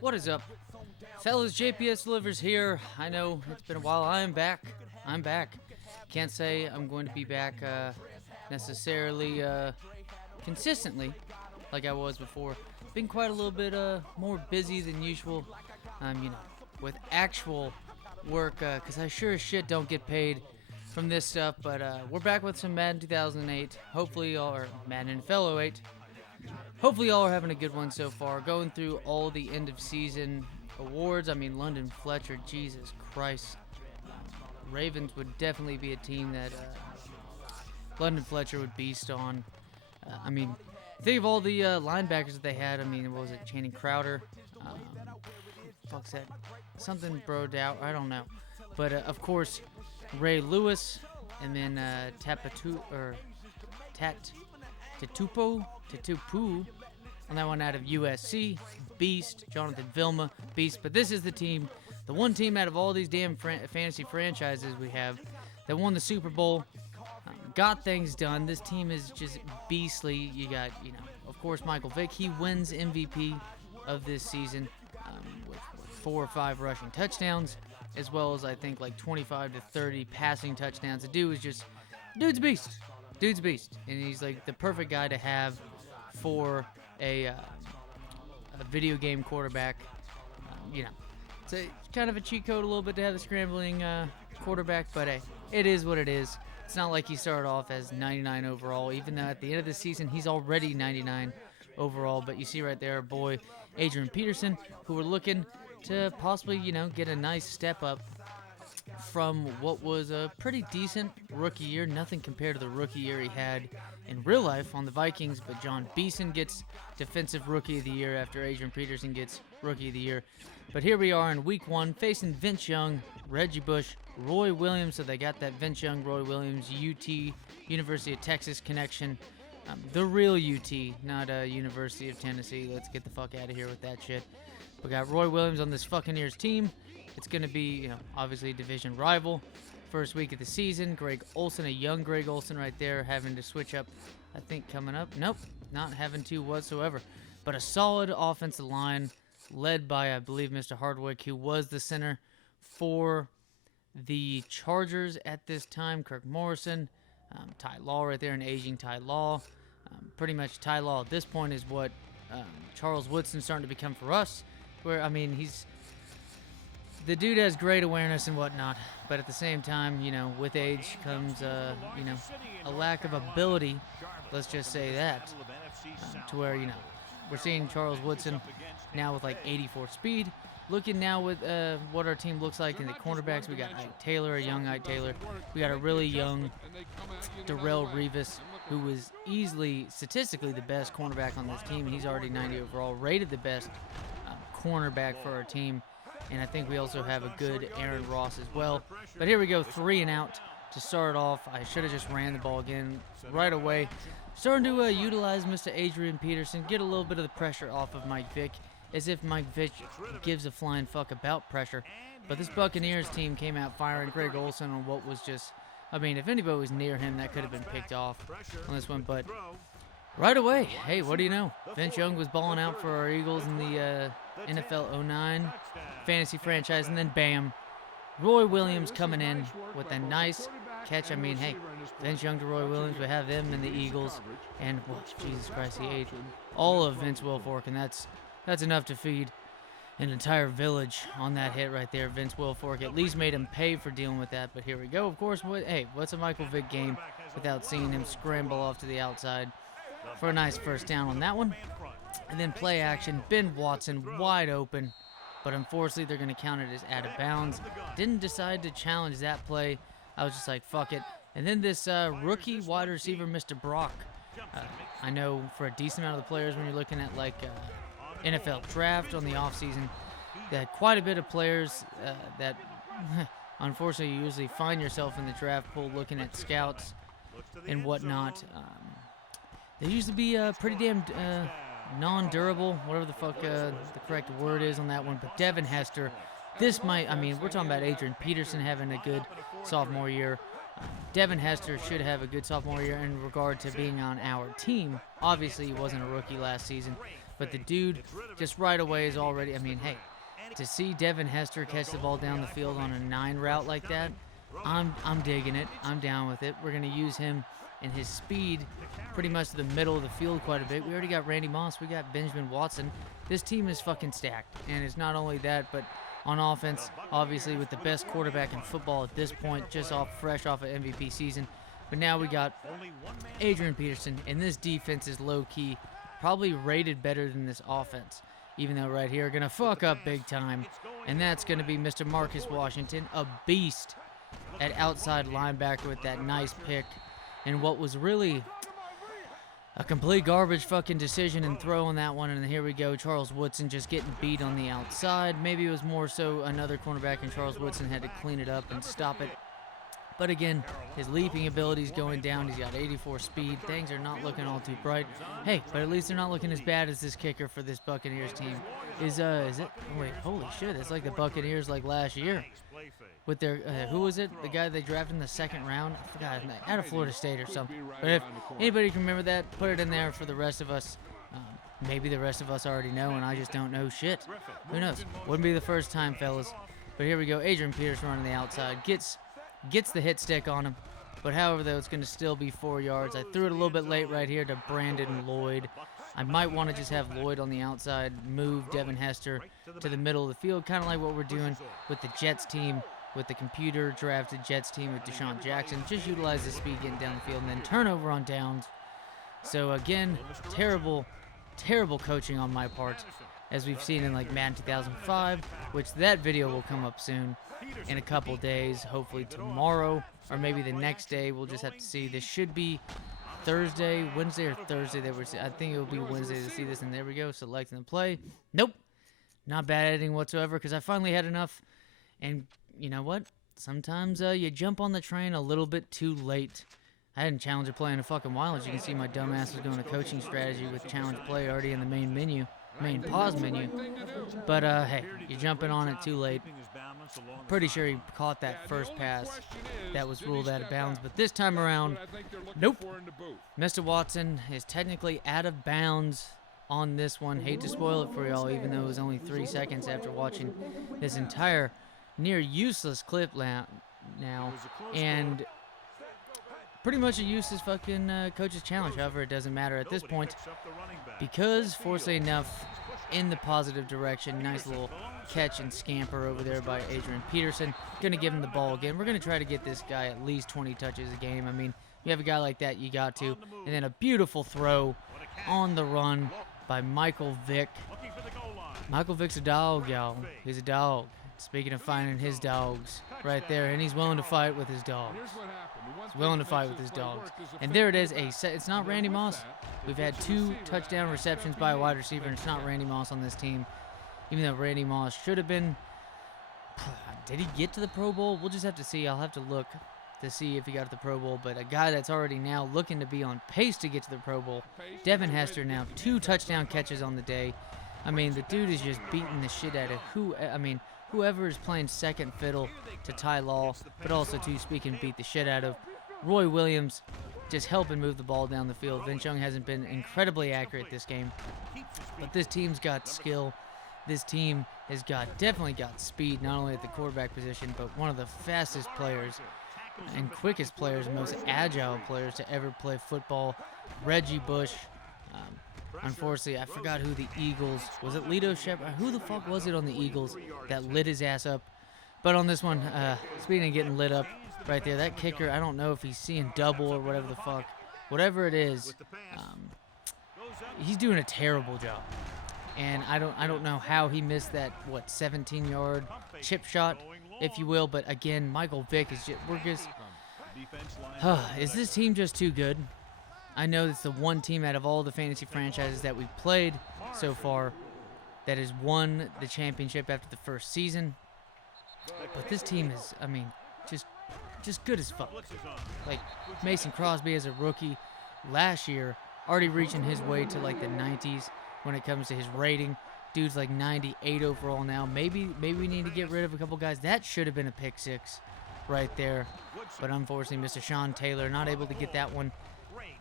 What is up? Fellas, JPS delivers here. I know it's been a while. I'm back. I'm back. Can't say I'm going to be back necessarily consistently like I was before. Been quite a little bit more busy than usual, with actual work, because I sure as shit don't get paid from this stuff. But we're back with some Madden 2008. Hopefully y'all are Madden NFL 08. Hopefully y'all are having a good one so far. Going through all the end of season awards. I mean, London Fletcher, Jesus Christ. Ravens would definitely be a team that London Fletcher would beast on. Think of all the linebackers that they had. I mean, what was it? Channing Crowder. Fuck's that? Something broed out. I don't know. But of course, Ray Lewis, and then Tatupu on that one out of USC. Beast. Jonathan Vilma. Beast. But this is the team, the one team out of all these damn fantasy franchises we have that won the Super Bowl. Got things done. This team is just beastly. You got, of course, Michael Vick. He wins MVP of this season with 4 or 5 rushing touchdowns, as well as I think like 25 to 30 passing touchdowns. The dude is just, dude's a beast. Dude's a beast. And he's like the perfect guy to have for a video game quarterback. It's kind of a cheat code a little bit to have the scrambling quarterback, but hey, it is what it is. It's not like he started off as 99 overall, even though at the end of the season he's already 99 overall. But you see right there, our boy Adrian Peterson, who we're looking to possibly, get a nice step up from what was a pretty decent rookie year. Nothing compared to the rookie year he had in real life on the Vikings, but John Beeson gets Defensive Rookie of the Year after Adrian Peterson gets Rookie of the Year. But here we are in Week 1 facing Vince Young, Reggie Bush, Roy Williams. So they got that Vince Young, Roy Williams, UT, University of Texas connection. The real UT, not University of Tennessee. Let's get the fuck out of here with that shit. We got Roy Williams on this fucking year's team. It's going to be, obviously a division rival. First week of the season. Greg Olsen, a young Greg Olsen right there, having to switch up, I think, coming up. Nope, not having to whatsoever. But a solid offensive line led by, I believe, Mr. Hardwick, who was the center for the Chargers at this time. Kirk Morrison, Ty Law right there, an aging Ty Law. Pretty much Ty Law at this point is what Charles Woodson's starting to become for us. Where, the dude has great awareness and whatnot, but at the same time, with age comes, a lack of ability, let's just say that, to where, we're seeing Charles Woodson now with like 84 speed. Looking now with what our team looks like in the cornerbacks, we got Ike Taylor, a young Ike Taylor. We got a really young Darrell Revis, who was easily, statistically, the best cornerback on this team, and he's already 90 overall, rated the best cornerback for our team. And I think we also have a good Aaron Ross as well. But here we go, 3 and out to start off. I should have just ran the ball again right away. Starting to utilize Mr. Adrian Peterson, get a little bit of the pressure off of Mike Vick, as if Mike Vick gives a flying fuck about pressure. But this Buccaneers team came out firing Greg Olsen on what was just, if anybody was near him, that could have been picked off on this one. But right away, hey, what do you know? Vince Young was balling out for our Eagles in the NFL 09 fantasy franchise, and then bam, Roy Williams coming in with a nice catch. Hey, Vince Young to Roy Williams, we have them in the Eagles, and Jesus Christ, he ate all of Vince Wilfork, and that's enough to feed an entire village on that hit right there. Vince Wilfork at least made him pay for dealing with that, but here we go. Of course, what's a Michael Vick game without seeing him scramble off to the outside for a nice first down on that one. And then play action, Ben Watson wide open, but unfortunately they're going to count it as out of bounds. Didn't decide to challenge that play. I was just like, fuck it. And then this rookie wide receiver, Mr. Brock. I know for a decent amount of the players, when you're looking at like NFL draft on the offseason, that quite a bit of players that unfortunately you usually find yourself in the draft pool looking at scouts and whatnot. They usually be pretty damn non-durable, whatever the fuck the correct word is on that one. But Devin Hester, this might, we're talking about Adrian Peterson having a good sophomore year. Devin Hester should have a good sophomore year in regard to being on our team. Obviously, he wasn't a rookie last season, But the dude just right away is already, I mean, hey, to see Devin Hester catch the ball down the field on a 9 route like that, I'm digging it. I'm down with it. We're going to use him and his speed pretty much to the middle of the field quite a bit. We already got Randy Moss. We got Benjamin Watson. This team is fucking stacked. And it's not only that, but on offense, obviously with the best quarterback in football at this point, just fresh off of MVP season. But now we got Adrian Peterson, and this defense is low-key, probably rated better than this offense. Even though right here, going to fuck up big time. And that's going to be Mr. Marcus Washington, a beast at outside linebacker with that nice pick. And what was really a complete garbage fucking decision and throw on that one. And here we go, Charles Woodson just getting beat on the outside. Maybe it was more so another cornerback and Charles Woodson had to clean it up and stop it. But again, his leaping ability's going down. He's got 84 speed. Things are not looking all too bright. Hey, but at least they're not looking as bad as this kicker for this Buccaneers team. Is it? Oh, wait, holy shit! It's like the Buccaneers like last year with their who was it? The guy they drafted in the 2nd round. I forgot. Out of Florida State or something. But if anybody can remember that, put it in there for the rest of us. Maybe the rest of us already know, and I just don't know shit. Who knows? Wouldn't be the first time, fellas. But here we go. Adrian Peterson running the outside. Gets the hit stick on him, but however, though, it's going to still be 4 yards. I threw it a little bit late right here to Brandon Lloyd. I might want to just have Lloyd on the outside, move Devin Hester to the middle of the field, kind of like what we're doing with the Jets team, with the computer-drafted Jets team with Deshaun Jackson. Just utilize the speed getting down the field, and then turnover on downs. So, again, terrible, terrible coaching on my part, as we've seen in, like, Madden 2005, which that video will come up soon. In a couple days, hopefully tomorrow, or maybe the next day. We'll just have to see. This should be Thursday, Wednesday, or Thursday. I think it will be Wednesday to see this. And there we go, selecting the play. Nope, not bad editing whatsoever, because I finally had enough. And you know what? Sometimes you jump on the train a little bit too late. I hadn't challenged a play in a fucking while. As you can see, my dumbass was doing a coaching strategy with challenge play already in the main pause menu. But hey, you're jumping on it too late. Pretty sure he caught that first pass that was ruled out of bounds, but this time around, nope. Mr. Watson is technically out of bounds on this one. Hate to spoil it for y'all, even though it was only 3 seconds after watching this entire near useless clip now, and pretty much a useless fucking coach's challenge. However, it doesn't matter at this point, because fortunately enough, in the positive direction, nice little catch and scamper over there by Adrian Peterson. Gonna give him the ball again. We're gonna try to get this guy at least 20 touches a game. I mean, you have a guy like that, you got to. And then a beautiful throw on the run by Michael Vick. Michael Vick's a dog, y'all. He's a dog. Speaking of finding his dogs, right there, and he's willing to fight with his dogs. He's willing to fight with his dogs. And there it is. It's not Randy Moss. We've had 2 touchdown receptions by a wide receiver, and it's not Randy Moss on this team. Even though Randy Moss should have been. Did he get to the Pro Bowl? We'll just have to see. I'll have to look to see if he got to the Pro Bowl. But a guy that's already now looking to be on pace to get to the Pro Bowl, Devin Hester, now 2 touchdown catches on the day. I mean, the dude is just beating the shit out of whoever is playing second fiddle to Ty Law, but also to beat the shit out of Roy Williams, just helping move the ball down the field. Vince Young hasn't been incredibly accurate this game, but this team's got skill. This team has definitely got speed, not only at the quarterback position, but one of the fastest players and quickest players and most agile players to ever play football, Reggie Bush. Unfortunately, I forgot who the Eagles, was it Lito Shepard? Who the fuck was it on the Eagles that lit his ass up? But on this one, speaking of getting lit up right there, that kicker, I don't know if he's seeing double or whatever the fuck. Whatever it is, he's doing a terrible job. And I don't know how he missed that, 17-yard chip shot, if you will. But again, Michael Vick is is this team just too good? I know it's the one team out of all the fantasy franchises that we've played so far that has won the championship after the first season. But this team is, I mean, just good as fuck. Like, Mason Crosby as a rookie last year, already reaching his way to like the 90s when it comes to his rating. Dude's like 98 overall now. Maybe we need to get rid of a couple guys. That should have been a pick 6 right there. But unfortunately, Mr. Sean Taylor not able to get that one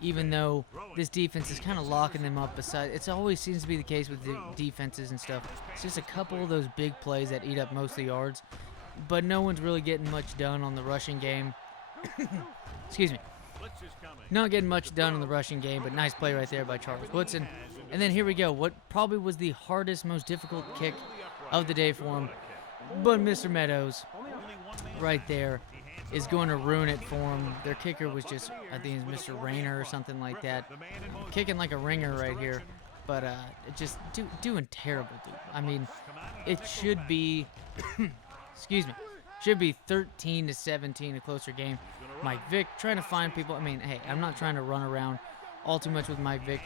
even though this defense is kind of locking them up. Besides, it always seems to be the case with the defenses and stuff. It's just a couple of those big plays that eat up most of the yards, but no one's really getting much done on the rushing game. Excuse me. Not getting much done in the rushing game, but nice play right there by Charles Woodson. And then here we go. What probably was the hardest, most difficult kick of the day for him, but Mr. Meadows right there is going to ruin it for him. Their kicker was just, I think it's Mr. Rayner or something like that, kicking like a ringer right here, but just doing terrible, dude. I mean, it should be, excuse me, should be 13-17, a closer game. Mike Vick trying to find people. I mean, hey, I'm not trying to run around all too much with Mike Vick,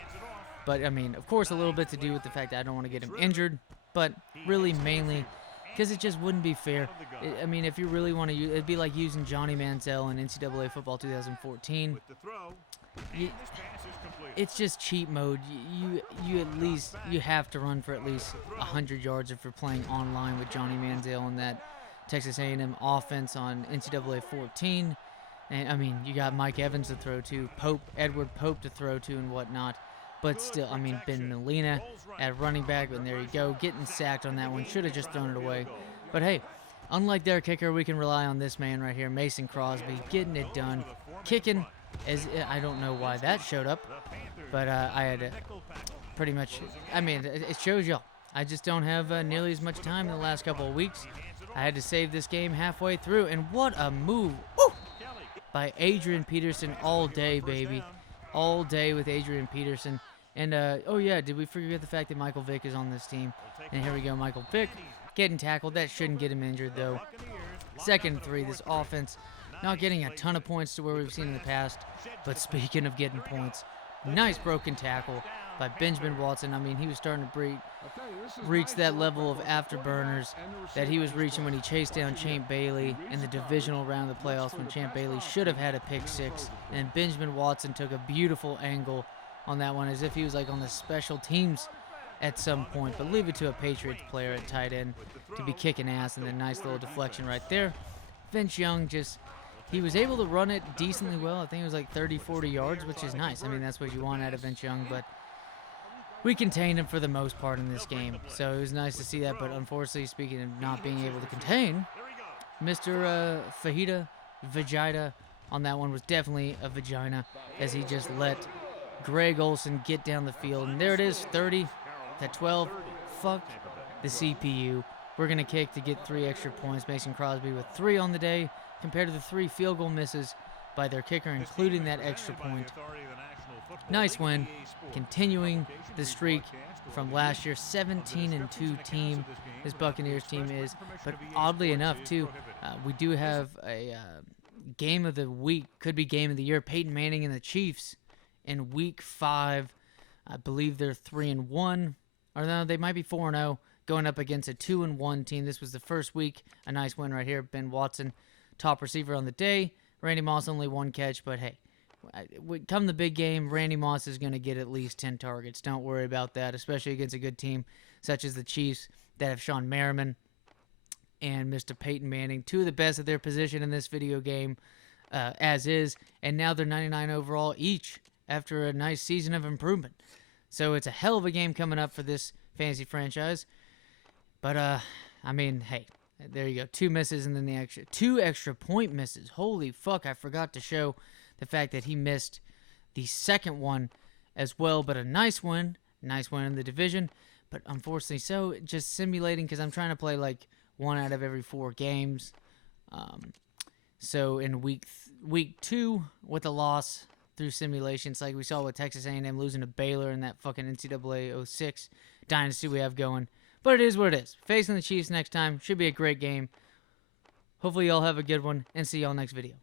but I mean, of course, a little bit to do with the fact that I don't want to get him injured, but really mainly because it just wouldn't be fair. I mean, if you really want to use, it'd be like using Johnny Manziel in NCAA football 2014. It's just cheat mode. You at least, you have to run for at least 100 yards if you're playing online with Johnny Manziel in that Texas A&M offense on NCAA 14. And I mean, you got Mike Evans to throw to, Edward Pope to throw to, and whatnot. But still, I mean, Ben Molina at running back, and there you go, getting sacked on that one. Should have just thrown it away. But hey, unlike their kicker, we can rely on this man right here, Mason Crosby, getting it done, kicking. As I don't know why that showed up, but I had to pretty much. I mean, it shows y'all. I just don't have nearly as much time in the last couple of weeks. I had to save this game halfway through, and what a move! Woo! By Adrian Peterson all day, baby. All day with Adrian Peterson. And, oh yeah, did we forget the fact that Michael Vick is on this team? And here we go, Michael Vick getting tackled. That shouldn't get him injured, though. 2nd and 3, this offense not getting a ton of points to where we've seen in the past. But speaking of getting points, nice broken tackle by Benjamin Watson. I mean, he was starting to reach that level of afterburners that he was reaching when he chased down Champ Bailey in the divisional round of the playoffs when Champ Bailey should have had a pick 6. And Benjamin Watson took a beautiful angle on that one as if he was like on the special teams at some point. But leave it to a Patriots player at tight end to be kicking ass, and then nice little deflection right there. Vince Young just, he was able to run it decently well. I think it was like 30-40 yards, which is nice. I mean, that's what you want out of Vince Young, but we contained him for the most part in this game. So it was nice to see that, but unfortunately, speaking of not being able to contain, Mr. Fajita Vagina on that one was definitely a vagina as he just let Greg Olsen get down the field. And there it is, 30-12. Fuck the CPU. We're going to kick to get 3 extra points. Mason Crosby with 3 on the day compared to the 3 field goal misses by their kicker, including that extra point. Nice win, continuing the streak from last year. 17-2 team this Buccaneers team is. But oddly enough, too, we do have a game of the week, could be game of the year. Peyton Manning and the Chiefs in week 5. I believe they're 3-1. Or no, they might be 4-0, going up against a 2-1 team. This was the first week. A nice win right here. Ben Watson, top receiver on the day. Randy Moss only 1 catch, but hey, come the big game, Randy Moss is going to get at least 10 targets. Don't worry about that, especially against a good team such as the Chiefs that have Sean Merriman and Mr. Peyton Manning, 2 of the best at their position in this video game, as is, and now they're 99 overall each after a nice season of improvement. So it's a hell of a game coming up for this fantasy franchise. But, I mean, hey, there you go. 2 misses and then the 2 extra point misses. Holy fuck, I forgot to show the fact that he missed the second one as well. But a nice win in the division. But unfortunately so, just simulating because I'm trying to play like 1 out of every 4 games. So in week 2 with a loss through simulations, like we saw with Texas A&M losing to Baylor in that fucking NCAA 06 dynasty we have going. But it is what it is. Facing the Chiefs next time should be a great game. Hopefully y'all have a good one, and see y'all next video.